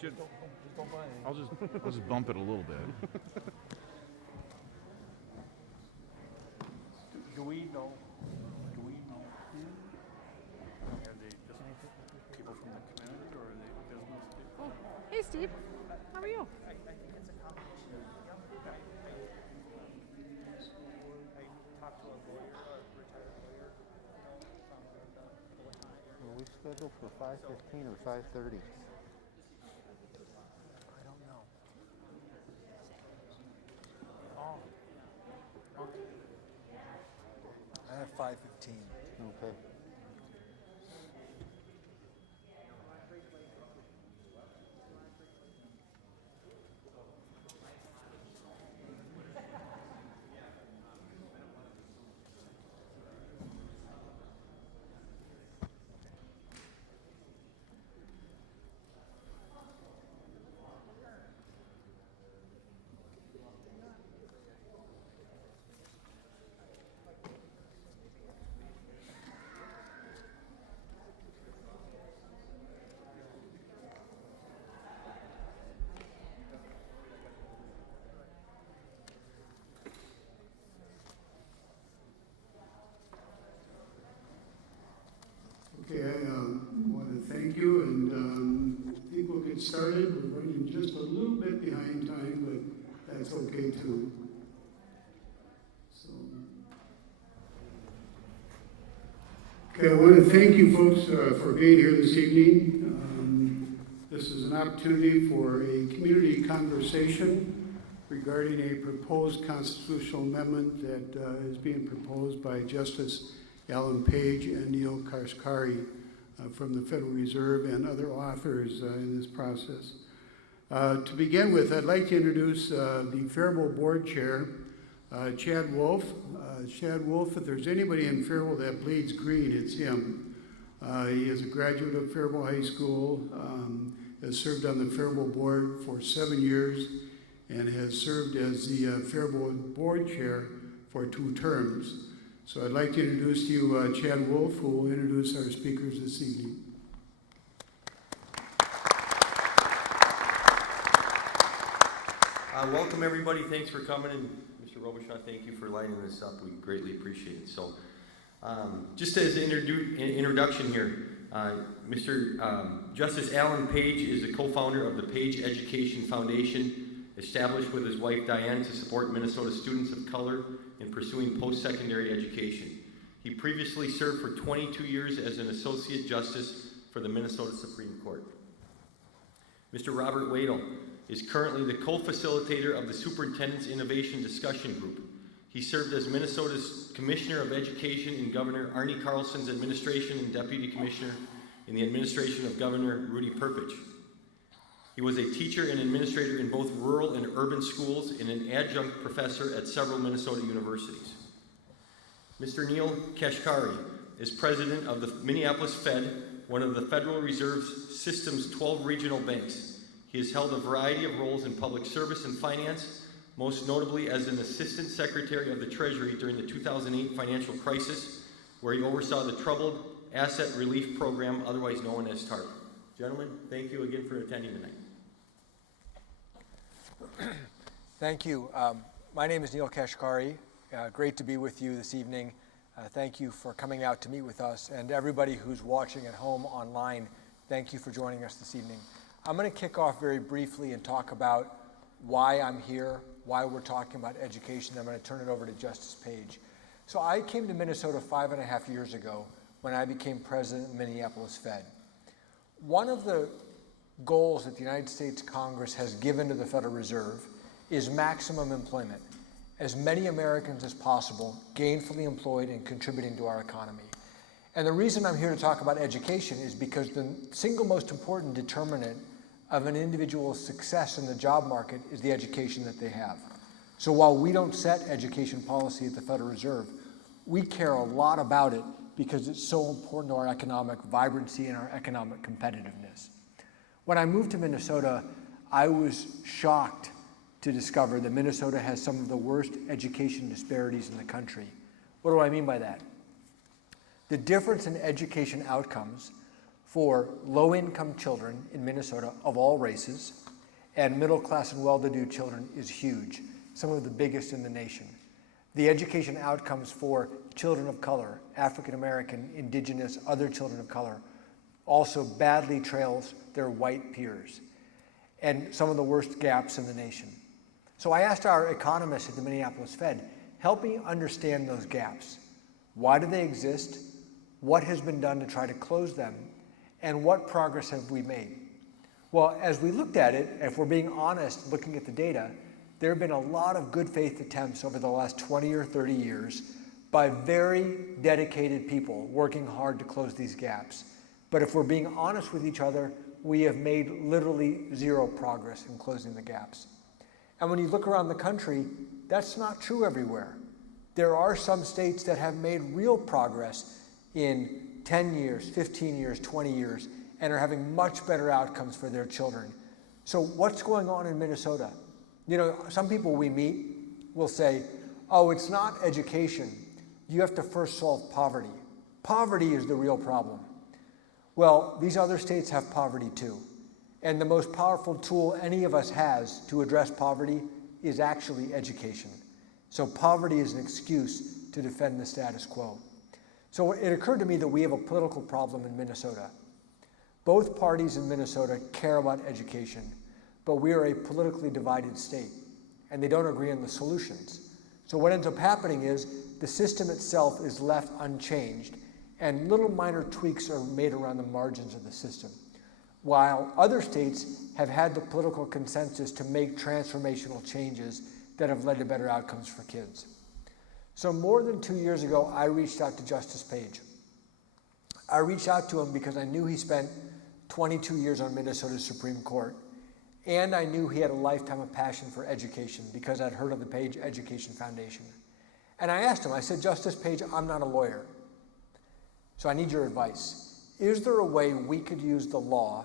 should. Just don't buy any. I'll just bump it a little bit. Do we know? Are they just people from the community, or are they business people? Oh, hey Steve, how are you? I think it's a combination. I talked to a lawyer, a retired lawyer, from the time. Were we scheduled for 5:15 or 5:30? I don't know. Oh, okay. I have 5:15. Okay. Okay, I want to thank you, and I think we'll get started. We're running just a little bit behind time, but that's okay too. So, okay, I want to thank you folks for being here this evening. This is an opportunity for a community conversation regarding a proposed constitutional amendment that is being proposed by Justice Alan Page and Neil Kashkari from the Federal Reserve and other authors in this process. To begin with, I'd like to introduce the Faribault Board Chair, Chad Wolf. Chad Wolf, if there's anybody in Faribault that bleeds green, it's him. He is a graduate of Faribault High School, has served on the Faribault Board for 7 years, and has served as the Faribault Board Chair for 2 terms. So I'd like to introduce to you Chad Wolf, who will introduce our speakers this evening. Welcome everybody, thanks for coming, and Mr. Robichaud, thank you for lighting this up, we greatly appreciate it. So, just as an introduction here, Mr. Justice Alan Page is the co-founder of the Page Education Foundation, established with his wife Diane to support Minnesota students of color in pursuing post-secondary education. He previously served for 22 years as an Associate Justice for the Minnesota Supreme Court. Mr. Robert Wadle is currently the co-facilitator of the Superintendent's Innovation Discussion Group. He served as Minnesota's Commissioner of Education in Governor Arnie Carlson's administration and Deputy Commissioner in the administration of Governor Rudy Perpich. He was a teacher and administrator in both rural and urban schools and an adjunct professor at several Minnesota universities. Mr. Neil Kashkari is president of the Minneapolis Fed, one of the Federal Reserve System's 12 regional banks. He has held a variety of roles in public service and finance, most notably as an assistant secretary of the Treasury during the 2008 financial crisis, where he oversaw the Troubled Asset Relief Program, otherwise known as TARP. Gentlemen, thank you again for attending tonight. Thank you. My name is Neil Kashkari. Great to be with you this evening. Thank you for coming out to meet with us, and everybody who's watching at home online, thank you for joining us this evening. I'm going to kick off very briefly and talk about why I'm here, why we're talking about education. I'm going to turn it over to Justice Page. So I came to Minnesota 5.5 years ago when I became president of Minneapolis Fed. One of the goals that the United States Congress has given to the Federal Reserve is maximum employment. As many Americans as possible gainfully employed and contributing to our economy. And the reason I'm here to talk about education is because the single most important determinant of an individual's success in the job market is the education that they have. So while we don't set education policy at the Federal Reserve, we care a lot about it because it's so important to our economic vibrancy and our economic competitiveness. When I moved to Minnesota, I was shocked to discover that Minnesota has some of the worst education disparities in the country. What do I mean by that? The difference in education outcomes for low-income children in Minnesota of all races, and middle-class and well-to-do children is huge, some of the biggest in the nation. The education outcomes for children of color, African American, indigenous, other children of color, also badly trails their white peers, and some of the worst gaps in the nation. So I asked our economists at the Minneapolis Fed, help me understand those gaps. Why do they exist? What has been done to try to close them? And what progress have we made? Well, as we looked at it, if we're being honest, looking at the data, there have been a lot of good faith attempts over the last 20 or 30 years by very dedicated people working hard to close these gaps. But if we're being honest with each other, we have made literally zero progress in closing the gaps. And when you look around the country, that's not true everywhere. There are some states that have made real progress in 10 years, 15 years, 20 years, and are having much better outcomes for their children. So what's going on in Minnesota? You know, some people we meet will say, oh, it's not education. You have to first solve poverty. Poverty is the real problem. Well, these other states have poverty too. And the most powerful tool any of us has to address poverty is actually education. So poverty is an excuse to defend the status quo. So it occurred to me that we have a political problem in Minnesota. Both parties in Minnesota care about education, but we are a politically divided state, and they don't agree on the solutions. So what ends up happening is the system itself is left unchanged, and little minor tweaks are made around the margins of the system, while other states have had the political consensus to make transformational changes that have led to better outcomes for kids. So more than 2 years ago, I reached out to Justice Page. I reached out to him because I knew he spent 22 years on Minnesota's Supreme Court, and I knew he had a lifetime of passion for education because I'd heard of the Page Education Foundation. And I asked him, I said, Justice Page, I'm not a lawyer, so I need your advice. Is there a way we could use the law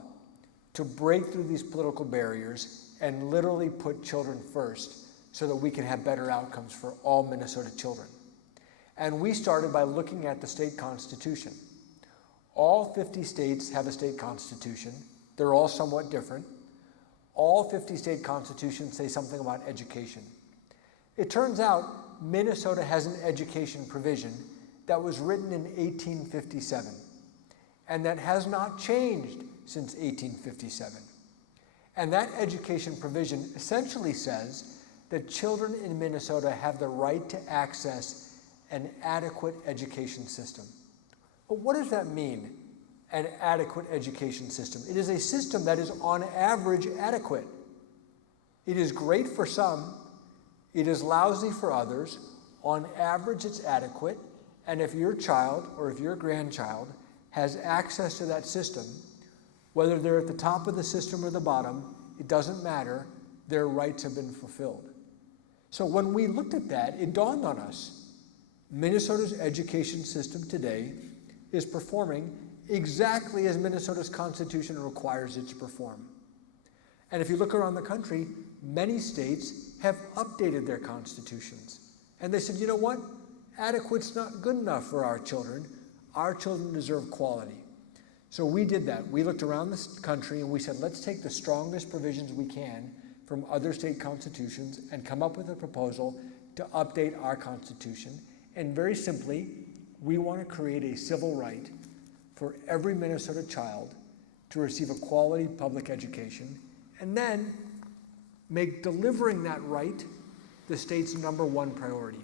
to break through these political barriers and literally put children first so that we can have better outcomes for all Minnesota children? And we started by looking at the state constitution. All 50 states have a state constitution. They're all somewhat different. All 50 state constitutions say something about education. It turns out Minnesota has an education provision that was written in 1857 and that has not changed since 1857. And that education provision essentially says that children in Minnesota have the right to access an adequate education system. But what does that mean, an adequate education system? It is a system that is on average adequate. It is great for some, it is lousy for others. On average, it's adequate, and if your child or if your grandchild has access to that system, whether they're at the top of the system or the bottom, it doesn't matter, their rights have been fulfilled. So when we looked at that, it dawned on us, Minnesota's education system today is performing exactly as Minnesota's Constitution requires it to perform. And if you look around the country, many states have updated their constitutions. And they said, you know what? Adequate's not good enough for our children. Our children deserve quality. So we did that. We looked around the country and we said, let's take the strongest provisions we can from other state constitutions and come up with a proposal to update our Constitution. And very simply, we want to create a civil right for every Minnesota child to receive a quality public education, and then make delivering that right the state's #1 priority.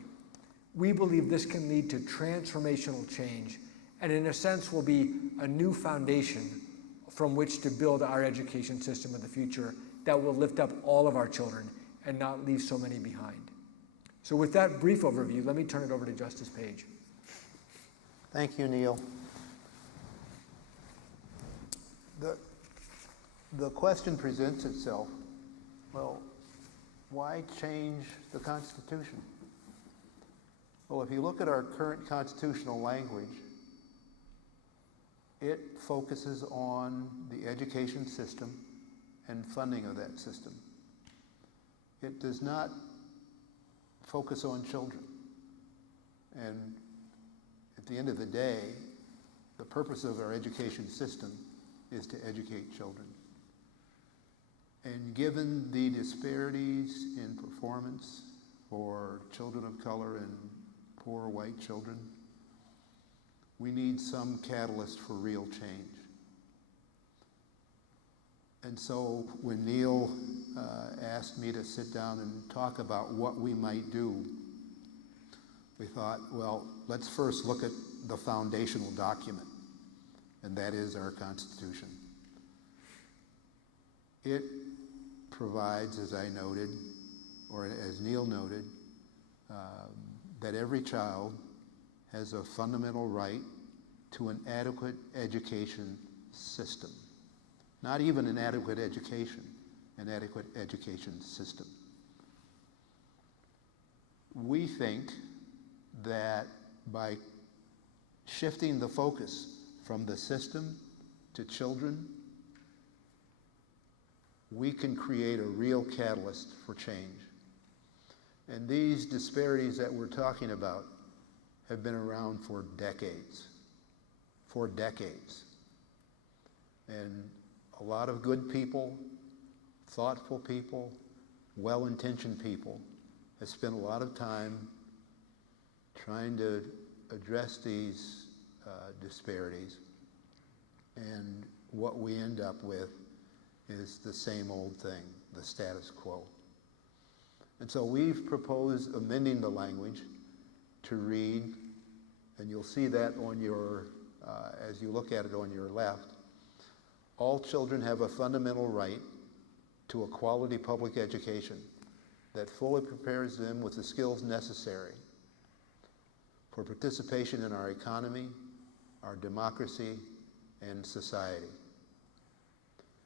We believe this can lead to transformational change, and in a sense will be a new foundation from which to build our education system of the future that will lift up all of our children and not leave so many behind. So with that brief overview, let me turn it over to Justice Page. Thank you, Neil. The question presents itself, well, why change the Constitution? Well, if you look at our current constitutional language, it focuses on the education system and funding of that system. It does not focus on children. And at the end of the day, The purpose of our education system is to educate children. And given the disparities in performance for children of color and poor white children, we need some catalyst for real change. And so when Neil asked me to sit down and talk about what we might do, we thought, well, let's first look at the foundational document, and that is our Constitution. It provides, as I noted, or as Neil noted, that every child has a fundamental right to an adequate education system. Not even an adequate education, an adequate education system. We think that by shifting the focus from the system to children, we can create a real catalyst for change. And these disparities that we're talking about have been around for decades. For decades. And a lot of good people, thoughtful people, well-intentioned people have spent a lot of time trying to address these disparities. And what we end up with is the same old thing, the status quo. And so we've proposed amending the language to read, and you'll see that on your, as you look at it on your left, all children have a fundamental right to a quality public education that fully prepares them with the skills necessary for participation in our economy, our democracy, and society,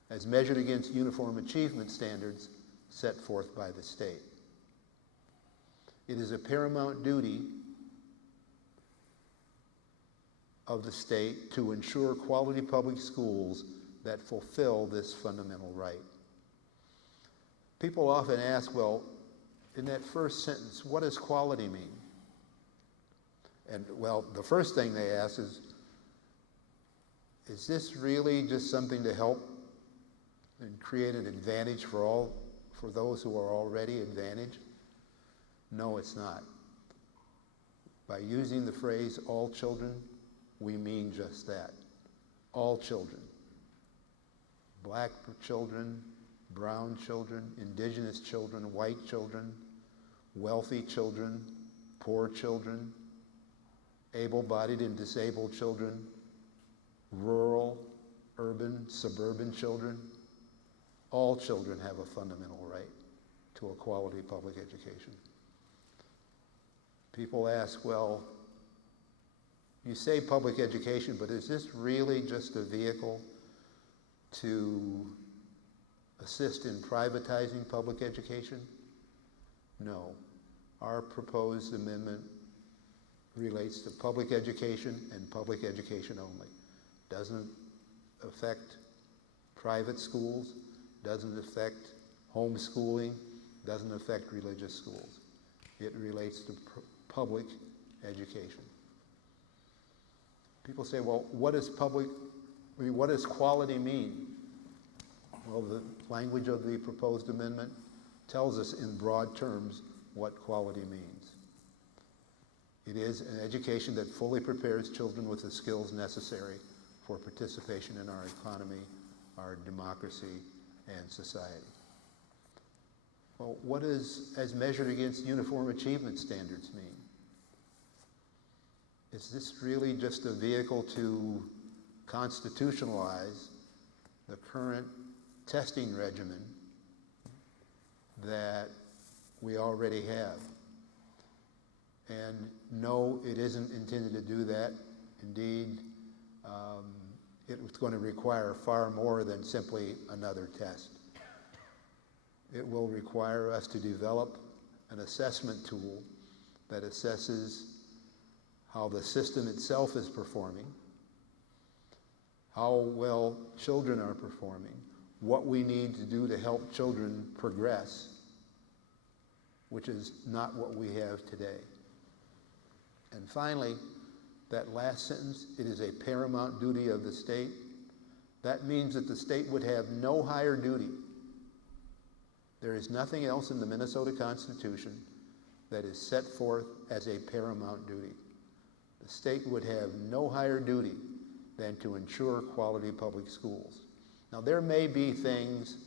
as measured against uniform achievement standards set forth by the state. It is a paramount duty of the state to ensure quality public schools that fulfill this fundamental right. People often ask, well, in that first sentence, what does quality mean? And well, the first thing they ask is this really just something to help and create an advantage for those who are already advantaged? No, it's not. By using the phrase all children, we mean just that. All children. Black children, brown children, indigenous children, white children, wealthy children, poor children, able-bodied and disabled children, rural, urban, suburban children. All children have a fundamental right to a quality public education. People ask, well, you say public education, but is this really just a vehicle to assist in privatizing public education? No. Our proposed amendment relates to public education and public education only. Doesn't affect private schools, doesn't affect homeschooling, doesn't affect religious schools. It relates to public education. People say, well, what does quality mean? Well, the language of the proposed amendment tells us in broad terms what quality means. It is an education that fully prepares children with the skills necessary for participation in our economy, our democracy, and society. Well, what does as measured against uniform achievement standards mean? Is this really just a vehicle to constitutionalize the current testing regimen that we already have? And no, it isn't intended to do that. Indeed, it's going to require far more than simply another test. It will require us to develop an assessment tool that assesses how the system itself is performing, how well children are performing, what we need to do to help children progress, which is not what we have today. And finally, that last sentence, it is a paramount duty of the state, that means that the state would have no higher duty. There is nothing else in the Minnesota Constitution that is set forth as a paramount duty. The state would have no higher duty than to ensure quality public schools. Now, there may be things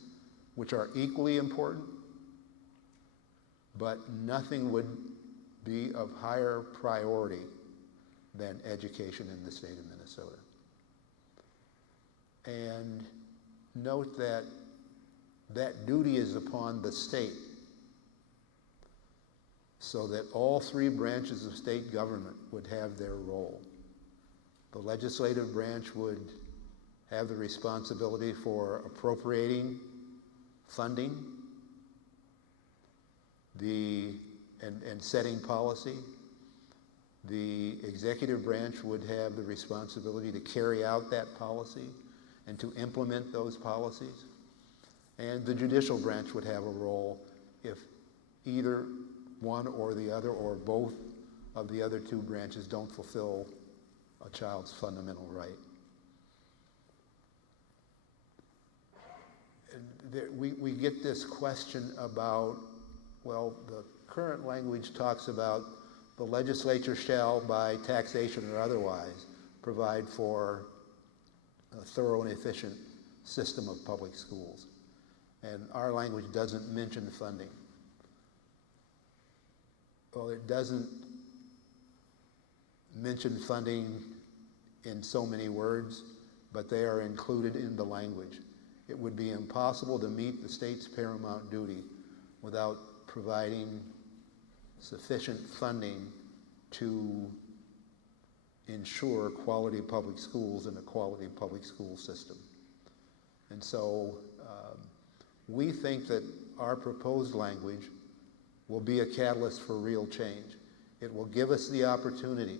which are equally important, but nothing would be of higher priority than education in the state of Minnesota. And note that that duty is upon the state, so that all three branches of state government would have their role. The legislative branch would have the responsibility for appropriating funding and setting policy. The executive branch would have the responsibility to carry out that policy and to implement those policies. And the judicial branch would have a role if either one or the other or both of the other two branches don't fulfill a child's fundamental right. We get this question about, well, the current language talks about the legislature shall, by taxation or otherwise, provide for a thorough and efficient system of public schools. And our language doesn't mention funding. Well, it doesn't mention funding in so many words, but they are included in the language. It would be impossible to meet the state's paramount duty without providing sufficient funding to ensure quality public schools and a quality public school system. And so we think that our proposed language will be a catalyst for real change. It will give us the opportunity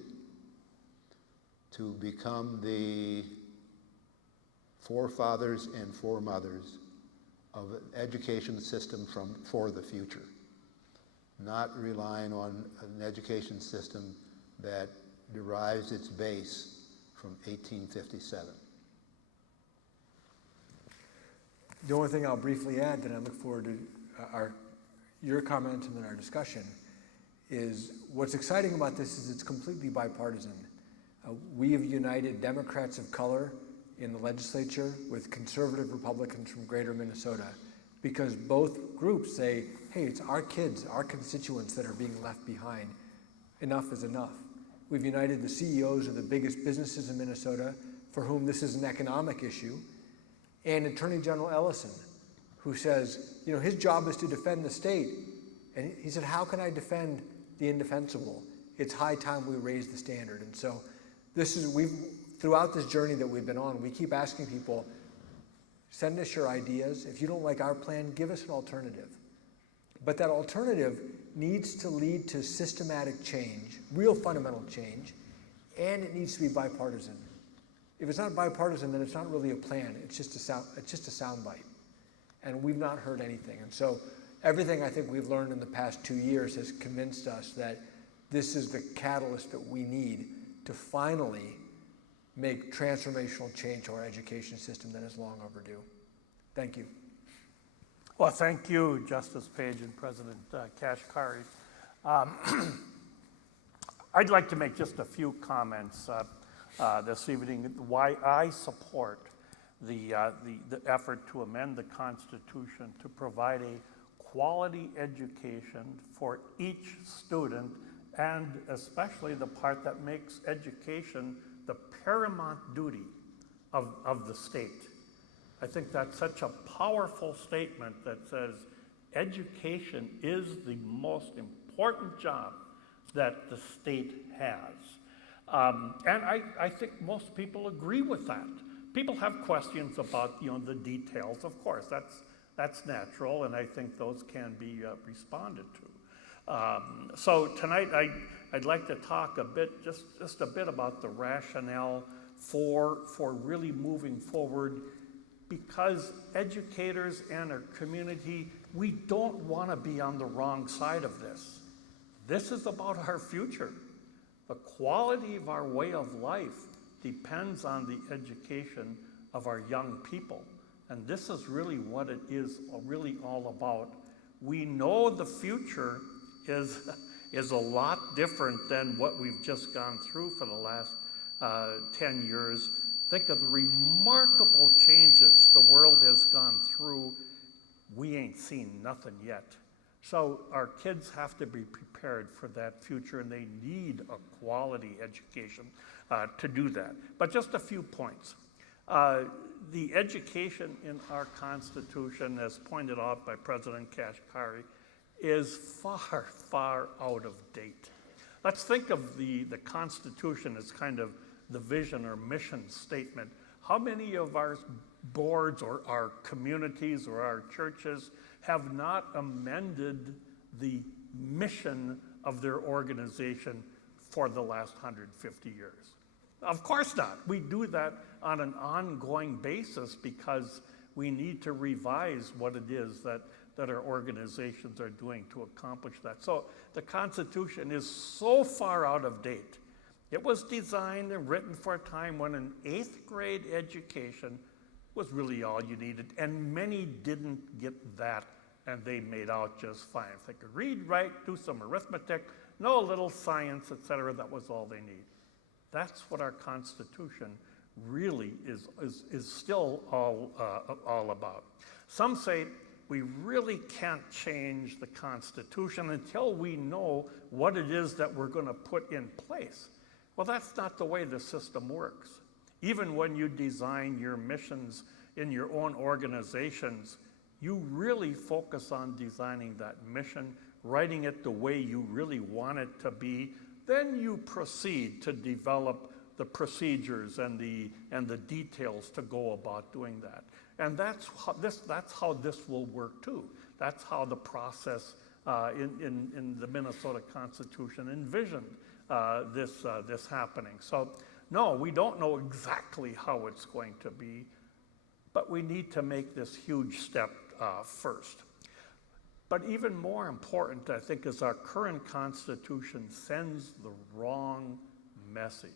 to become the forefathers and foremothers of an education system for the future, not relying on an education system that derives its base from 1857. The only thing I'll briefly add, that I look forward to your comment and then our discussion, is what's exciting about this is it's completely bipartisan. We have united Democrats of color in the legislature with conservative Republicans from greater Minnesota, because both groups say, hey, it's our kids, our constituents that are being left behind. Enough is enough. We've united the CEOs of the biggest businesses in Minnesota, for whom this is an economic issue, and Attorney General Ellison, who says, you know, his job is to defend the state. And he said, how can I defend the indefensible? It's high time we raise the standard. And so throughout this journey that we've been on, we keep asking people, send us your ideas. If you don't like our plan, give us an alternative. But that alternative needs to lead to systematic change, real fundamental change, and it needs to be bipartisan. If it's not bipartisan, then it's not really a plan. It's just a soundbite. And we've not heard anything. And so everything I think we've learned in the past 2 years has convinced us that this is the catalyst that we need to finally make transformational change to our education system that is long overdue. Thank you. Well, thank you, Justice Page and President Kashkari. I'd like to make just a few comments this evening why I support the effort to amend the Constitution to provide a quality education for each student, and especially the part that makes education the paramount duty of the state. I think that's such a powerful statement that says education is the most important job that the state has. And I think most people agree with that. People have questions about, the details, of course. That's natural, and I think those can be responded to. So tonight I'd like to talk a bit, just a bit about the rationale for really moving forward, because educators and our community, we don't want to be on the wrong side of this. This is about our future. The quality of our way of life depends on the education of our young people. And this is really what it is really all about. We know the future is a lot different than what we've just gone through for the last 10 years. Think of the remarkable changes the world has gone through. We ain't seen nothing yet. So our kids have to be prepared for that future, and they need a quality education to do that. But just a few points. The education in our Constitution, as pointed out by President Kashkari, is far, far out of date. Let's think of the Constitution as kind of the vision or mission statement. How many of our boards or our communities or our churches have not amended the mission of their organization for the last 150 years? Of course not. We do that on an ongoing basis because we need to revise what it is that our organizations are doing to accomplish that. So the Constitution is so far out of date. It was designed and written for a time when an 8th grade education was really all you needed, and many didn't get that, and they made out just fine. If they could read, write, do some arithmetic, know a little science, etc., that was all they need. That's what our Constitution really is still all about. Some say we really can't change the Constitution until we know what it is that we're going to put in place. Well, that's not the way the system works. Even when you design your missions in your own organizations, you really focus on designing that mission, writing it the way you really want it to be. Then you proceed to develop the procedures and the details to go about doing that. And that's how this will work too. That's how the process in the Minnesota Constitution envisioned this happening. So no, we don't know exactly how it's going to be, but we need to make this huge step first. But even more important, I think, is our current Constitution sends the wrong message.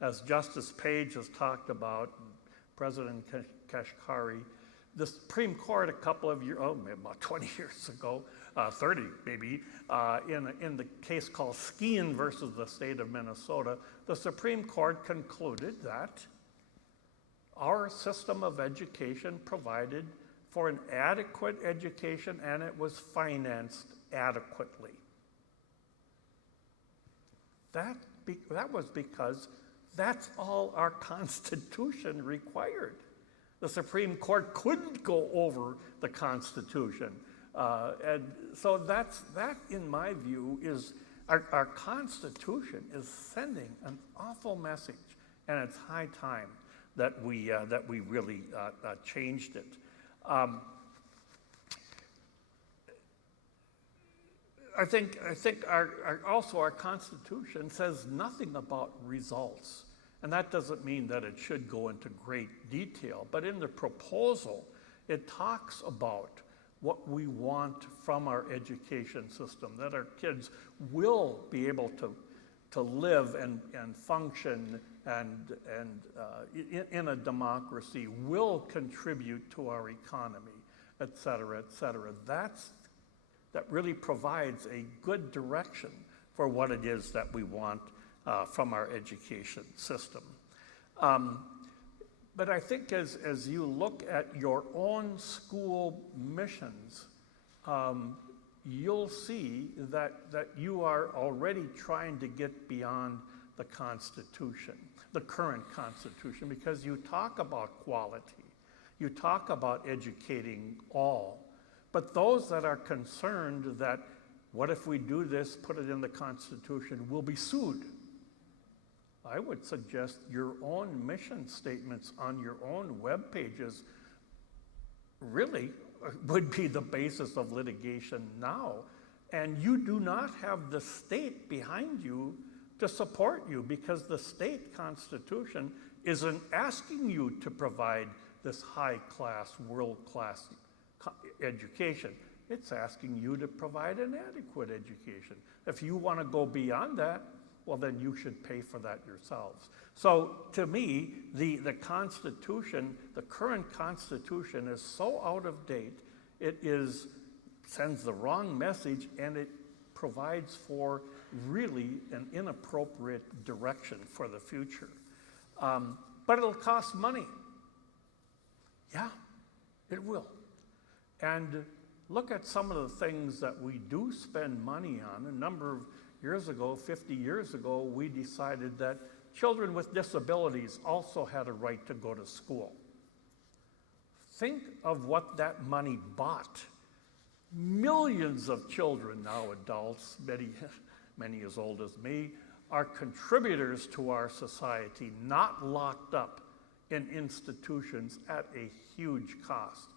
As Justice Page has talked about, President Kashkari, the Supreme Court a couple of years, about 20 years ago, 30 maybe, in the case called Skeen versus the state of Minnesota, the Supreme Court concluded that our system of education provided for an adequate education and it was financed adequately. That was because that's all our Constitution required. The Supreme Court couldn't go over the Constitution. And so that, in my view, is our Constitution is sending an awful message, and it's high time that we really changed it. I think our Constitution says nothing about results. And that doesn't mean that it should go into great detail, but in the proposal, it talks about what we want from our education system, that our kids will be able to live and function and in a democracy, will contribute to our economy, et cetera, et cetera. That really provides a good direction for what it is that we want from our education system. But I think as you look at your own school missions, you'll see that you are already trying to get beyond the Constitution, the current Constitution, because you talk about quality, you talk about educating all, but those that are concerned that what if we do this, put it in the Constitution, we'll be sued. I would suggest your own mission statements on your own web pages really would be the basis of litigation now. And you do not have the state behind you to support you because the state constitution isn't asking you to provide this high-class, world-class education. It's asking you to provide an adequate education. If you want to go beyond that, well, then you should pay for that yourselves. So to me, the Constitution, the current Constitution is so out of date, it sends the wrong message, and it provides for really an inappropriate direction for the future. But it'll cost money. Yeah, it will. And look at some of the things that we do spend money on. A number of years ago, 50 years ago, we decided that children with disabilities also had a right to go to school. Think of what that money bought. Millions of children, now adults, many as old as me, are contributors to our society, not locked up in institutions at a huge cost.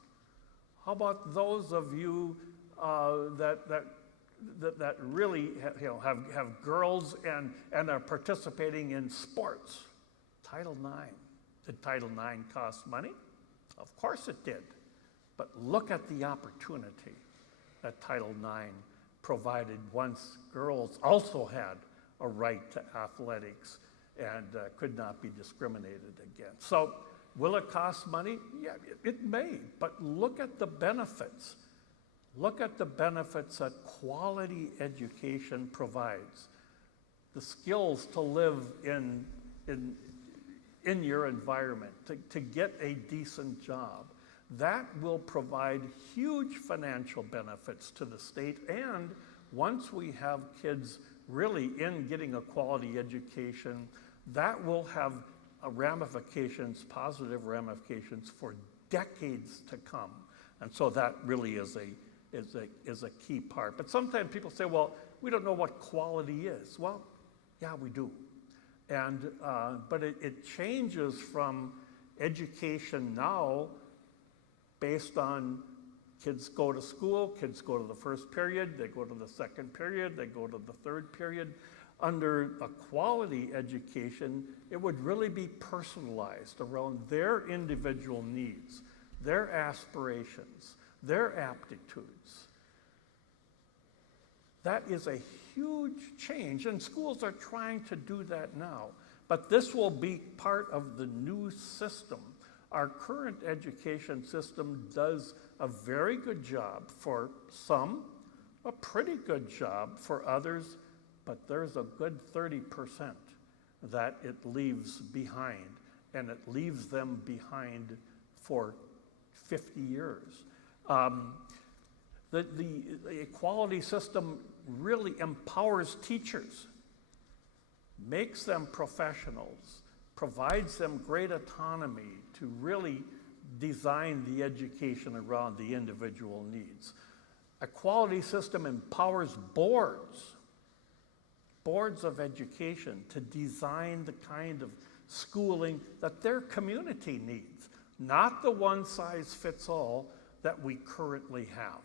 How about those of you that really have girls and are participating in sports? Title IX. Did Title IX cost money? Of course it did. But look at the opportunity that Title IX provided once girls also had a right to athletics and could not be discriminated against. So will it cost money? Yeah, it may, but look at the benefits. Look at the benefits that quality education provides. The skills to live in your environment, to get a decent job. That will provide huge financial benefits to the state, and once we have kids really in getting a quality education, that will have ramifications, positive ramifications for decades to come. And so that really is a key part. But sometimes people say, well, we don't know what quality is. Well, yeah, we do. And but it changes from education now based on kids go to school, kids go to the first period, they go to the second period, they go to the third period. Under a quality education, it would really be personalized around their individual needs, their aspirations, their aptitudes. That is a huge change, and schools are trying to do that now. But this will be part of the new system. Our current education system does a very good job for some, a pretty good job for others, but there's a good 30% that it leaves behind, and it leaves them behind for 50 years. The equality system really empowers teachers, makes them professionals, provides them great autonomy to really design the education around the individual needs. A quality system empowers boards of education to design the kind of schooling that their community needs, not the one-size-fits-all that we currently have.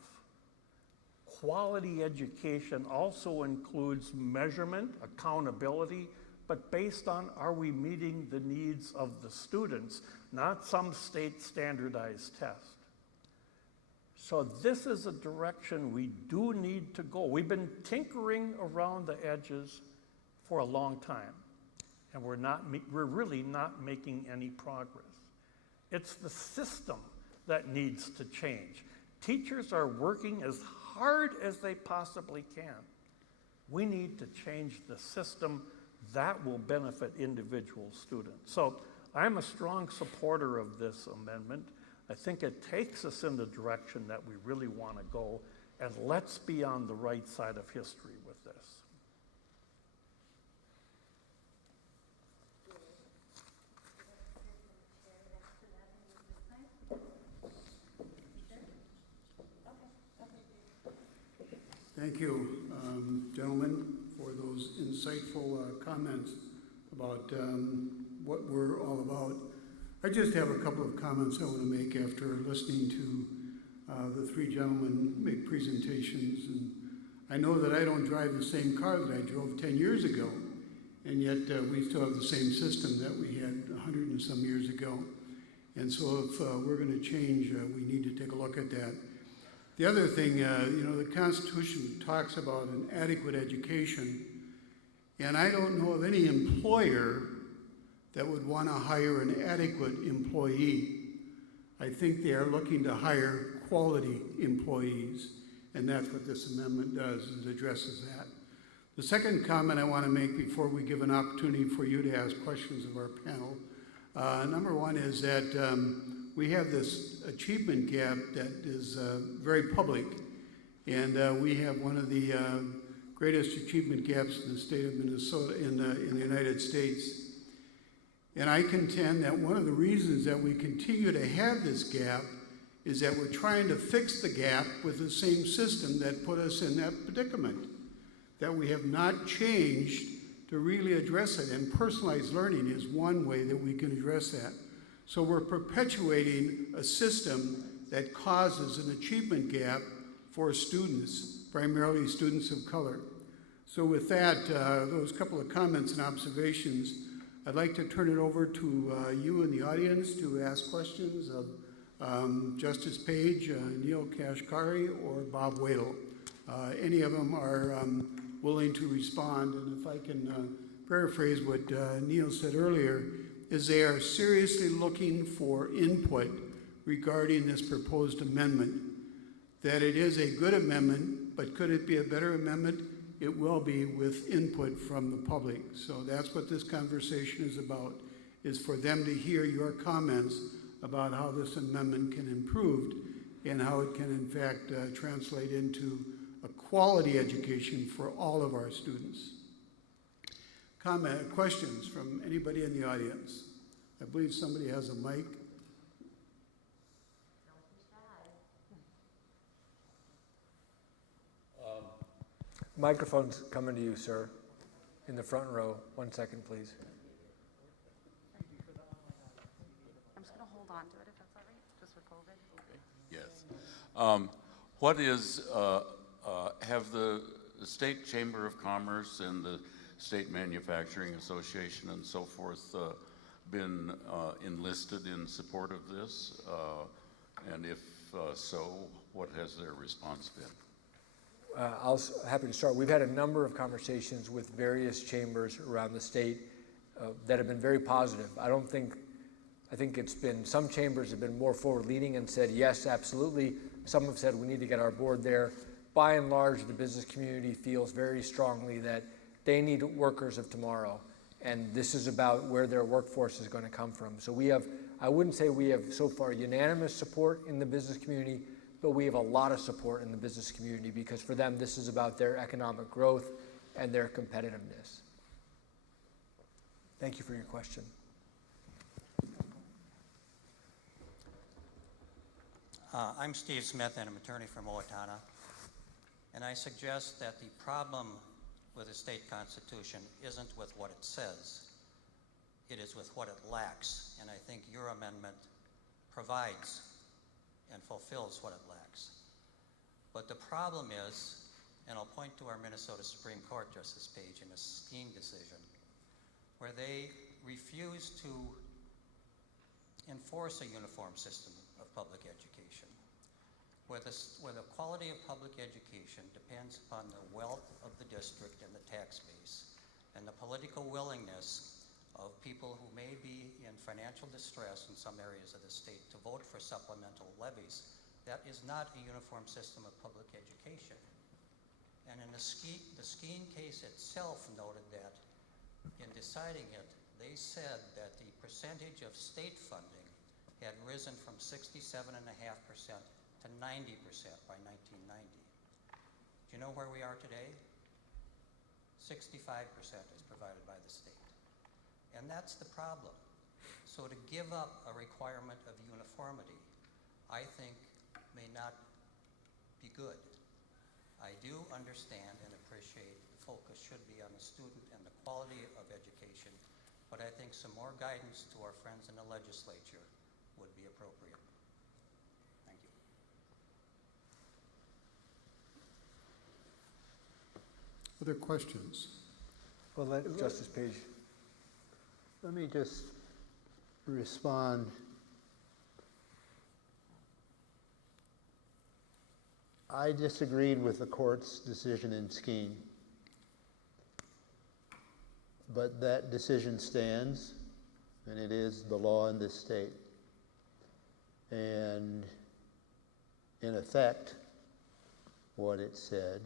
Quality education also includes measurement, accountability, but based on, are we meeting the needs of the students, not some state standardized test. So this is a direction we do need to go. We've been tinkering around the edges for a long time, and we're really not making any progress. It's the system that needs to change. Teachers are working as hard as they possibly can. We need to change the system that will benefit individual students. So I'm a strong supporter of this amendment. I think it takes us in the direction that we really want to go, and let's be on the right side of history with this. Thank you, gentlemen, for those insightful comments about what we're all about. I just have a couple of comments I want to make after listening to the three gentlemen make presentations. And I know that I don't drive the same car that I drove 10 years ago, and yet we still have the same system that we had 100 and some years ago. And so if we're going to change, we need to take a look at that. The other thing, the Constitution talks about an adequate education, And I don't know of any employer that would want to hire an adequate employee. I think they are looking to hire quality employees, and that's what this amendment does, is addresses that. The second comment I want to make before we give an opportunity for you to ask questions of our panel, number one is that we have this achievement gap that is very public, and we have one of the greatest achievement gaps in the state of Minnesota, in the United States. And I contend that one of the reasons that we continue to have this gap is that we're trying to fix the gap with the same system that put us in that predicament, that we have not changed to really address it. And personalized learning is one way that we can address that. So we're perpetuating a system that causes an achievement gap for students, primarily students of color. So with that, those couple of comments and observations, I'd like to turn it over to you in the audience to ask questions of Justice Page, Neil Kashkari, or Bob Wadle. Any of them are willing to respond, and if I can paraphrase what Neil said earlier, is they are seriously looking for input regarding this proposed amendment. That it is a good amendment, but could it be a better amendment? It will be with input from the public. So that's what this conversation is about, is for them to hear your comments about how this amendment can improve and how it can in fact translate into a quality education for all of our students. Questions from anybody in the audience? I believe somebody has a mic. Microphone's coming to you, sir, in the front row. 1 second, please. I'm just going to hold on to it if that's all right, just for COVID. Yes. What is, have the State Chamber of Commerce and the State Manufacturing Association and so forth been enlisted in support of this? And if so, what has their response been? Happy to start. We've had a number of conversations with various chambers around the state that have been very positive. I think it's been, some chambers have been more forward-leaning and said, yes, absolutely. Some have said we need to get our board there. By and large, the business community feels very strongly that they need workers of tomorrow, and this is about where their workforce is going to come from. So we have, I wouldn't say we have so far unanimous support in the business community, but we have a lot of support in the business community because for them, this is about their economic growth and their competitiveness. Thank you for your question. I'm Steve Smith, and I'm an attorney from Owatonna. And I suggest that the problem with the state constitution isn't with what it says, it is with what it lacks. And I think your amendment provides and fulfills what it lacks. But the problem is, and I'll point to our Minnesota Supreme Court Justice Page in a Skeen decision, where they refuse to enforce a uniform system of public education, where the quality of public education depends upon the wealth of the district and the tax base, and the political willingness of people who may be in financial distress in some areas of the state to vote for supplemental levies. That is not a uniform system of public education. And in the Skeen case itself noted that in deciding it, they said that the percentage of state funding had risen from 67.5% to 90% by 1990. Do you know where we are today? 65% is provided by the state. And that's the problem. So to give up a requirement of uniformity, I think may not be good. I do understand and appreciate the focus should be on the student and the quality of education, but I think some more guidance to our friends in the legislature would be appropriate. Thank you. Other questions? Well, let Justice Page. Let me just respond. I disagreed with the court's decision in Skeen. But that decision stands, and it is the law in this state. And in effect, what it said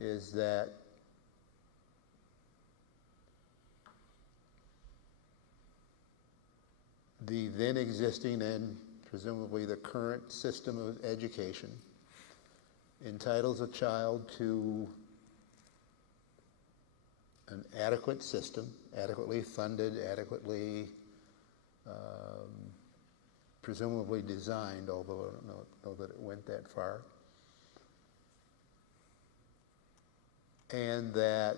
is that the then existing and presumably the current system of education entitles a child to an adequate system, adequately funded, adequately presumably designed, although I don't know that it went that far, and that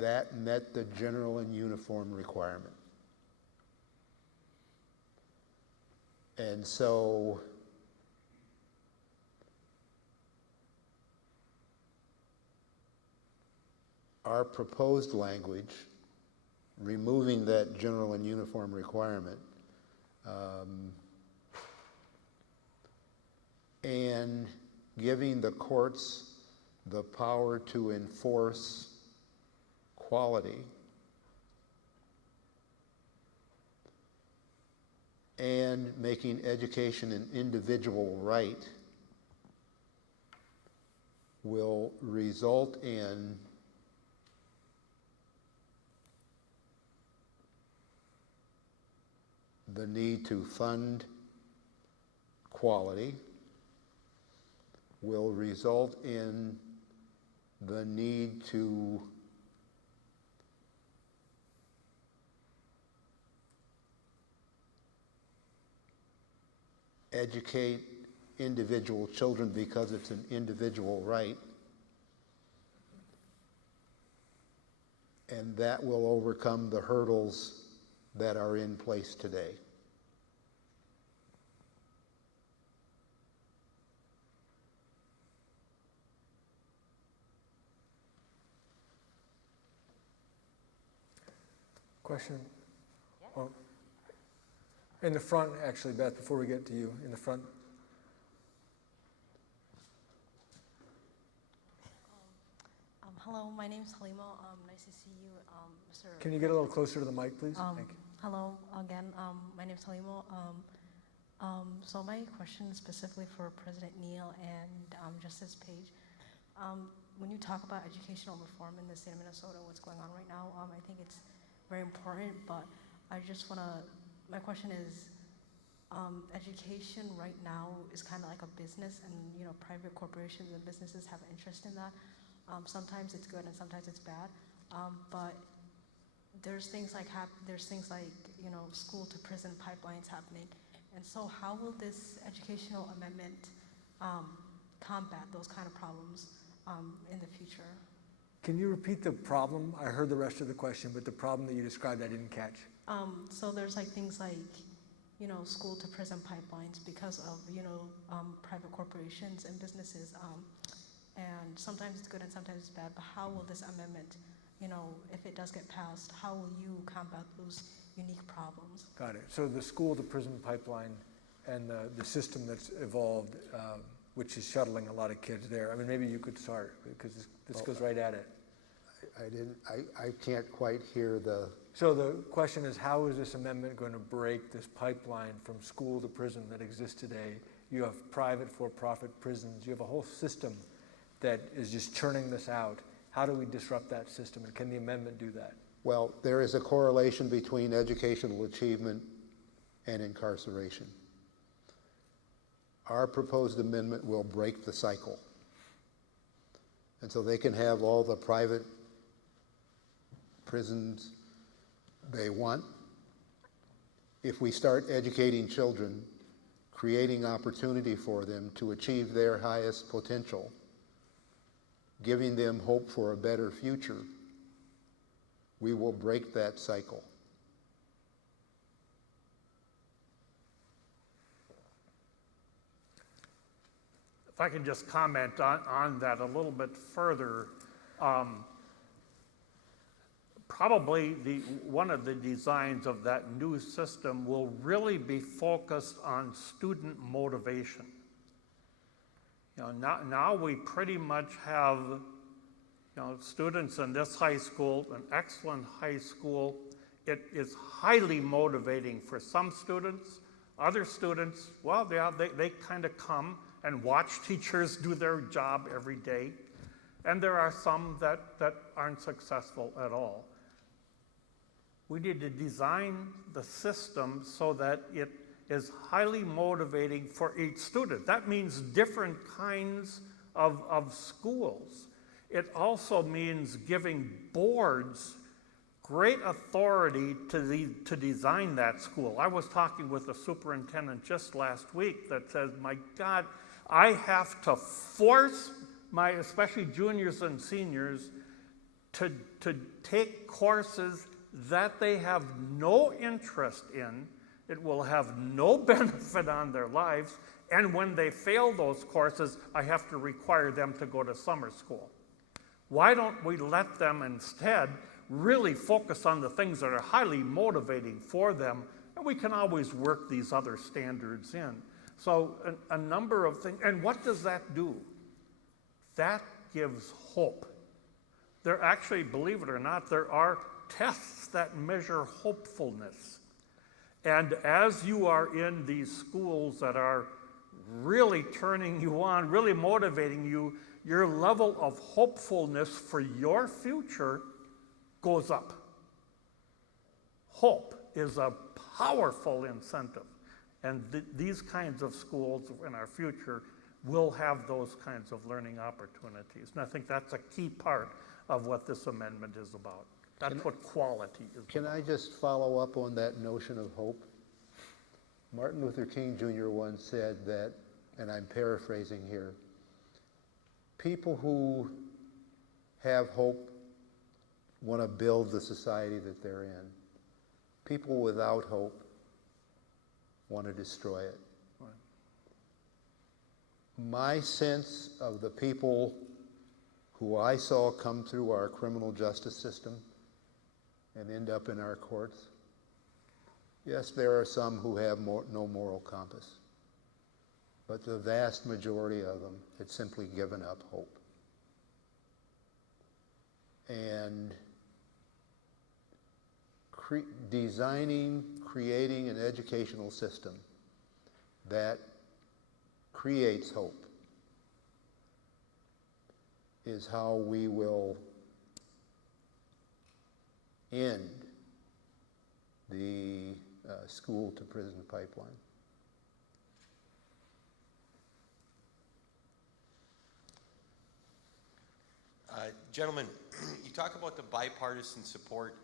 met the general and uniform requirement. And so our proposed language, removing that general and uniform requirement, and giving the courts the power to enforce quality, and making education an individual right, will result in the need to fund quality, will result in the need to educate individual children because it's an individual right, and that will overcome the hurdles that are in place today. Question? Oh. In the front, actually, Beth, before we get to you, in the front. Hello, my name is Halima. Nice to see you, Mr. Can you get a little closer to the mic, please? Thank you. Hello again. My name is Halima. So my question is specifically for President Neal and Justice Page. When you talk about educational reform in the state of Minnesota, what's going on right now, I think it's very important, but I just want to, my question is, education right now is kind of like a business, and private corporations and businesses have interest in that. Sometimes it's good and sometimes it's bad, but there's things like school to prison pipelines happening, and so how will this educational amendment combat those kind of problems in the future? Can you repeat the problem? I heard the rest of the question, but the problem that you described I didn't catch. So there's things like school to prison pipelines because of private corporations and businesses, and sometimes it's good and sometimes it's bad. But how will this amendment, if it does get passed, how will you combat those unique problems? Got it. So the school to prison pipeline and the system that's evolved, which is shuttling a lot of kids there. I mean, maybe you could start, because this goes right at it. I can't quite hear the... So the question is, how is this amendment going to break this pipeline from school to prison that exists today? You have private for-profit prisons. You have a whole system that is just churning this out. How do we disrupt that system, and can the amendment do that? Well, there is a correlation between educational achievement and incarceration. Our proposed amendment will break the cycle. And so they can have all the private prisons they want. If we start educating children, creating opportunity for them to achieve their highest potential, giving them hope for a better future, we will break that cycle. If I can just comment on that a little bit further, probably one of the designs of that new system will really be focused on student motivation. Now we pretty much have You know, students in this high school, an excellent high school, it is highly motivating for some students. Other students, well, yeah, they kind of come and watch teachers do their job every day. And there are some that aren't successful at all. We need to design the system so that it is highly motivating for each student. That means different kinds of schools. It also means giving boards great authority to design that school. I was talking with a superintendent just last week that says, my God, I have to force my, especially juniors and seniors, to take courses that they have no interest in. It will have no benefit on their lives, and when they fail those courses, I have to require them to go to summer school. Why don't we let them instead really focus on the things that are highly motivating for them, and we can always work these other standards in. So a number of things, and what does that do? That gives hope. There actually, believe it or not, there are tests that measure hopefulness. And as you are in these schools that are really turning you on, really motivating you, your level of hopefulness for your future goes up. Hope is a powerful incentive. And these kinds of schools in our future will have those kinds of learning opportunities. And I think that's a key part of what this amendment is about. That's what quality is about. Can I just follow up on that notion of hope? Martin Luther King Jr. once said that, and I'm paraphrasing here, people who have hope want to build the society that they're in. People without hope want to destroy it. Right. My sense of the people who I saw come through our criminal justice system and end up in our courts, yes, there are some who have no moral compass, but the vast majority of them had simply given up hope. And creating an educational system that creates hope is how we will end the school-to-prison pipeline. Gentlemen, you talk about the bipartisan support,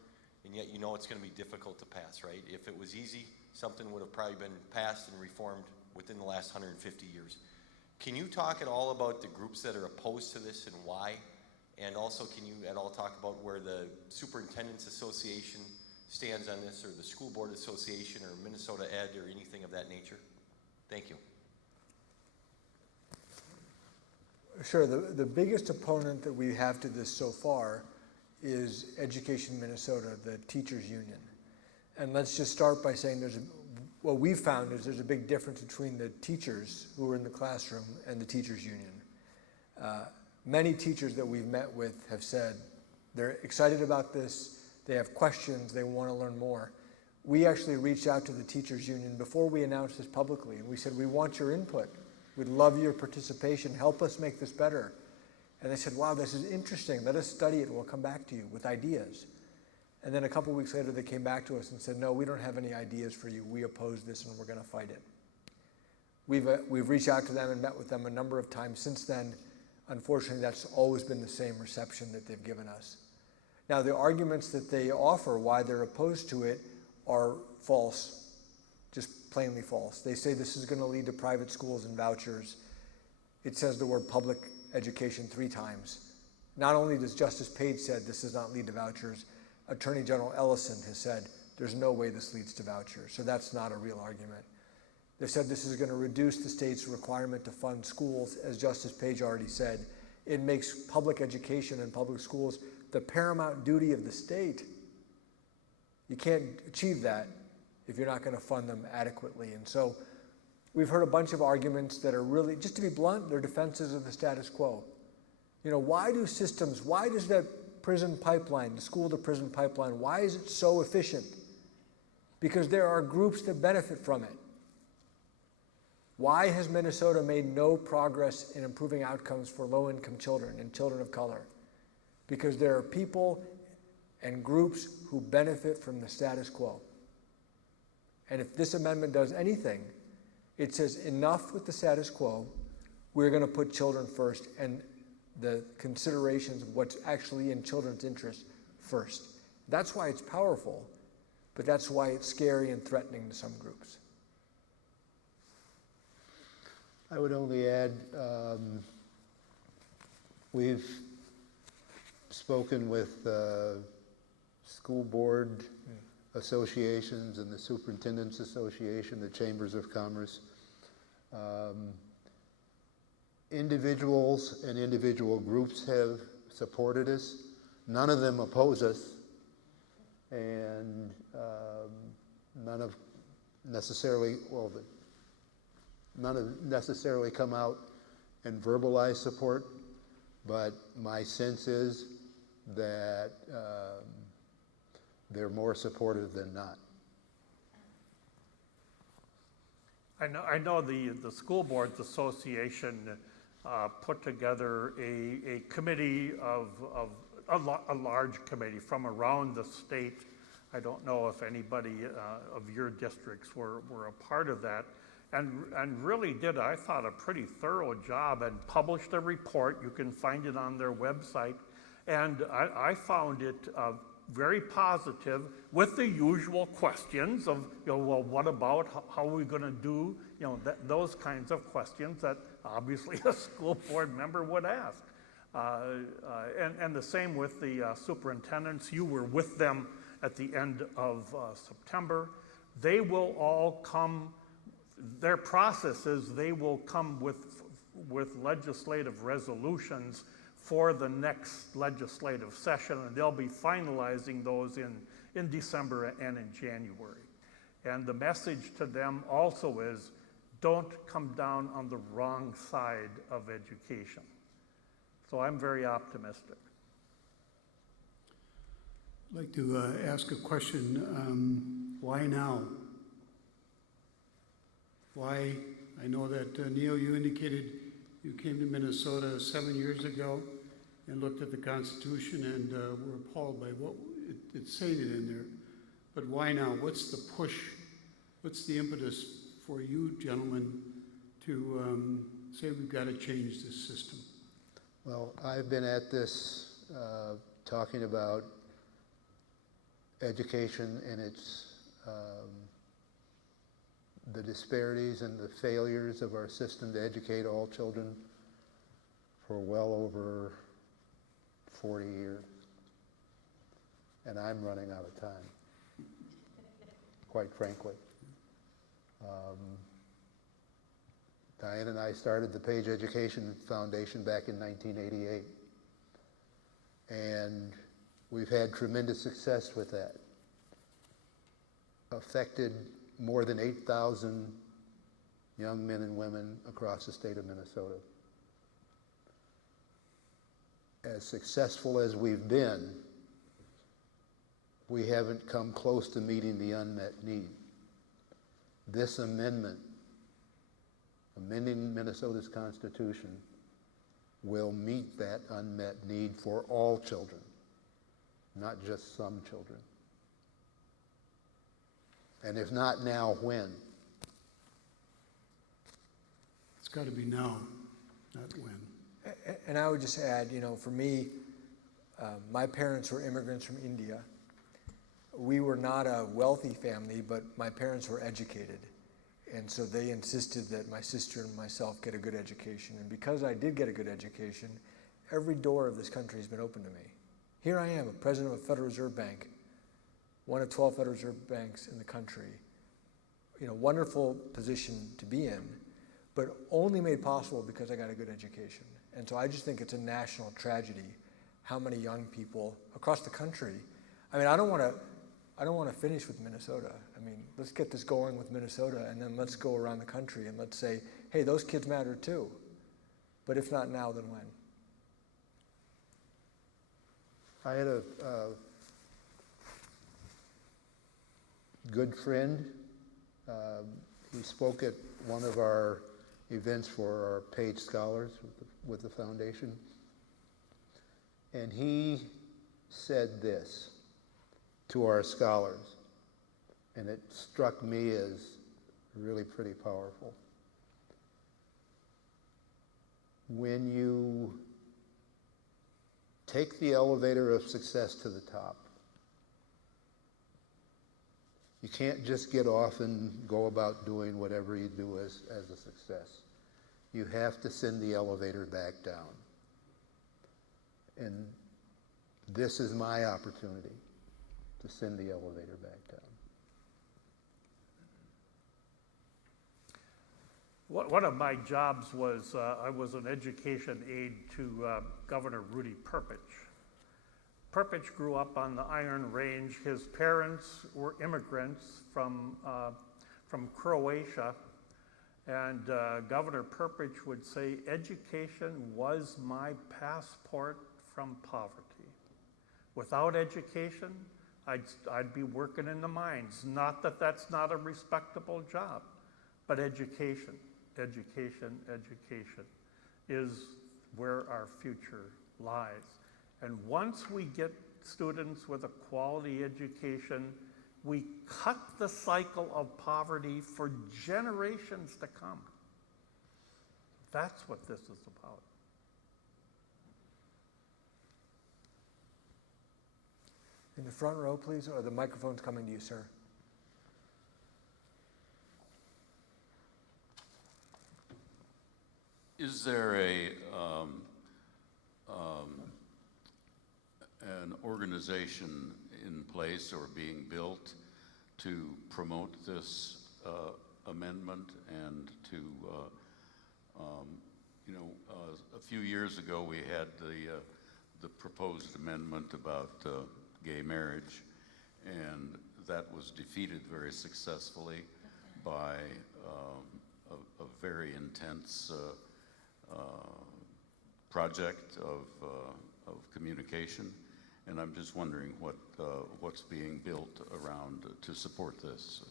and yet you know it's going to be difficult to pass, right? If it was easy, something would have probably been passed and reformed within the last 150 years. Can you talk at all about the groups that are opposed to this and why? And also, can you at all talk about where the Superintendent's Association stands on this, or the School Board Association, or Minnesota Ed, or anything of that nature? Thank you. Sure. The biggest opponent that we have to this so far is Education Minnesota, the teachers union. And let's just start by saying what we've found is there's a big difference between the teachers who are in the classroom and the teachers union. Many teachers that we've met with have said they're excited about this, they have questions, they want to learn more. We actually reached out to the teachers union before we announced this publicly, and we said, we want your input. We'd love your participation. Help us make this better. And they said, wow, this is interesting. Let us study it. We'll come back to you with ideas. And then a couple weeks later, they came back to us and said, no, we don't have any ideas for you. We oppose this and we're going to fight it. We've reached out to them and met with them a number of times since then. Unfortunately, that's always been the same reception that they've given us. Now, the arguments that they offer why they're opposed to it are false, just plainly false. They say this is going to lead to private schools and vouchers. It says the word public education 3 times. Not only does Justice Page said this does not lead to vouchers, Attorney General Ellison has said there's no way this leads to vouchers, so that's not a real argument. They said this is going to reduce the state's requirement to fund schools, as Justice Page already said. It makes public education and public schools the paramount duty of the state. You can't achieve that if you're not going to fund them adequately. And so we've heard a bunch of arguments that are really, just to be blunt, they're defenses of the status quo. Why does that prison pipeline, the school to prison pipeline, why is it so efficient? Because there are groups that benefit from it. Why has Minnesota made no progress in improving outcomes for low-income children and children of color? Because there are people and groups who benefit from the status quo. And if this amendment does anything, it says enough with the status quo, we're going to put children first and the considerations of what's actually in children's interest first. That's why it's powerful, but that's why it's scary and threatening to some groups. I would only add, we've spoken with school board associations and the Superintendent's Association, the Chambers of Commerce. Individuals and individual groups have supported us. None of them oppose us, and none have necessarily come out and verbalize support, but my sense is that they're more supportive than not. I know the School Boards Association put together a committee of a large committee from around the state. I don't know if anybody of your districts were a part of that, and really did, I thought, a pretty thorough job and published a report. You can find it on their website, and I found it very positive, with the usual questions of, well, what about, how are we going to do, those kinds of questions that obviously a school board member would ask. And the same with the superintendents. You were with them at the end of September. They will all come, their processes, they will come with legislative resolutions for the next legislative session, and they'll be finalizing those in December and in January. And the message to them also is, don't come down on the wrong side of education. So I'm very optimistic. I'd like to ask a question. Why now? Why? I know that, Neil, you indicated you came to Minnesota 7 years ago and looked at the Constitution and were appalled by what it stated in there. But why now? What's the push? What's the impetus for you gentlemen to say we've got to change this system? Well, I've been at this talking about education and its the disparities and the failures of our system to educate all children for well over 40 years. And I'm running out of time, quite frankly. Diane and I started the Page Education Foundation back in 1988. And we've had tremendous success with that. Affected more than 8,000 young men and women across the state of Minnesota. As successful as we've been, we haven't come close to meeting the unmet need. This amendment, amending Minnesota's Constitution, will meet that unmet need for all children, not just some children. And if not now, when? It's got to be now, not when. And I would just add, for me, my parents were immigrants from India. We were not a wealthy family, but my parents were educated. And so they insisted that my sister and myself get a good education. And because I did get a good education, every door of this country has been open to me. Here I am, a president of a Federal Reserve Bank, one of 12 Federal Reserve banks in the country. Wonderful position to be in, but only made possible because I got a good education. And so I just think it's a national tragedy how many young people across the country, I don't want to finish with Minnesota. Let's get this going with Minnesota, and then let's go around the country and let's say, hey, those kids matter too. But if not now, then when? I had a good friend. He spoke at one of our events for our paid scholars with the foundation. And he said this to our scholars, and it struck me as really pretty powerful. When you take the elevator of success to the top, you can't just get off and go about doing whatever you do as a success. You have to send the elevator back down. And this is my opportunity to send the elevator back down. One of my jobs was, I was an education aide to Governor Rudy Perpich. Perpich grew up on the Iron Range. His parents were immigrants from Croatia, and Governor Perpich would say, education was my passport from poverty. Without education, I'd be working in the mines. Not that that's not a respectable job, but education is where our future lies. And once we get students with a quality education, we cut the cycle of poverty for generations to come. That's what this is about. In the front row, please, or the microphone's coming to you, sir. Is there an organization in place or being built to promote this amendment and to, a few years ago we had the proposed amendment about gay marriage, and that was defeated very successfully by a very intense project of communication, and I'm just wondering what's being built around to support this.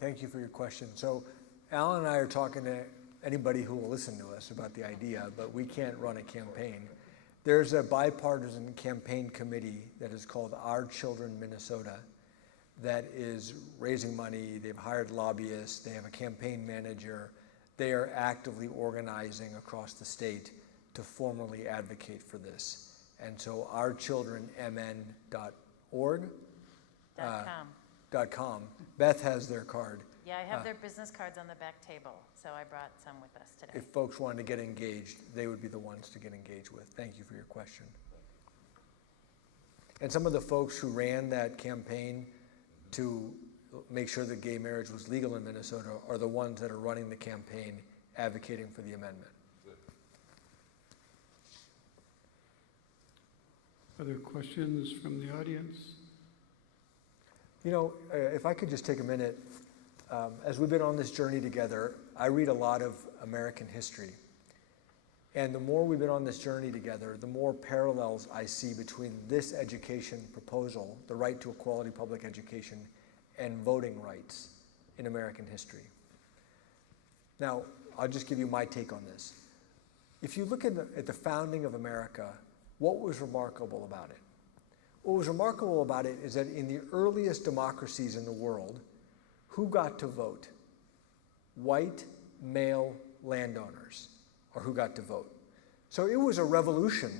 Thank you for your question. So Alan and I are talking to anybody who will listen to us about the idea, but we can't run a campaign. There's a bipartisan campaign committee that is called Our Children Minnesota that is raising money. They've hired lobbyists. They have a campaign manager. They are actively organizing across the state to formally advocate for this. And so ourchildrenmn.org. .com. Beth has their card. Yeah, I have their business cards on the back table, so I brought some with us today. If folks wanted to get engaged, they would be the ones to get engaged with. Thank you for your question. And some of the folks who ran that campaign to make sure that gay marriage was legal in Minnesota are the ones that are running the campaign advocating for the amendment. Other questions from the audience? You know, if I could just take a minute, as we've been on this journey together, I read a lot of American history. And the more we've been on this journey together, the more parallels I see between this education proposal, the right to a quality public education, and voting rights in American history. Now, I'll just give you my take on this. If you look at the founding of America, what was remarkable about it? What was remarkable about it is that in the earliest democracies in the world, who got to vote? White, male landowners are who got to vote. So it was a revolution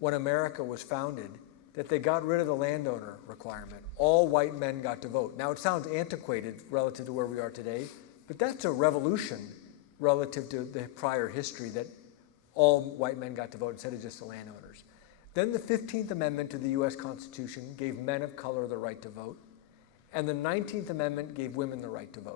when America was founded that they got rid of the landowner requirement. All white men got to vote. Now it sounds antiquated relative to where we are today, but that's a revolution relative to the prior history that all white men got to vote instead of just the landowners. Then the 15th Amendment to the US Constitution gave men of color the right to vote, and the 19th Amendment gave women the right to vote.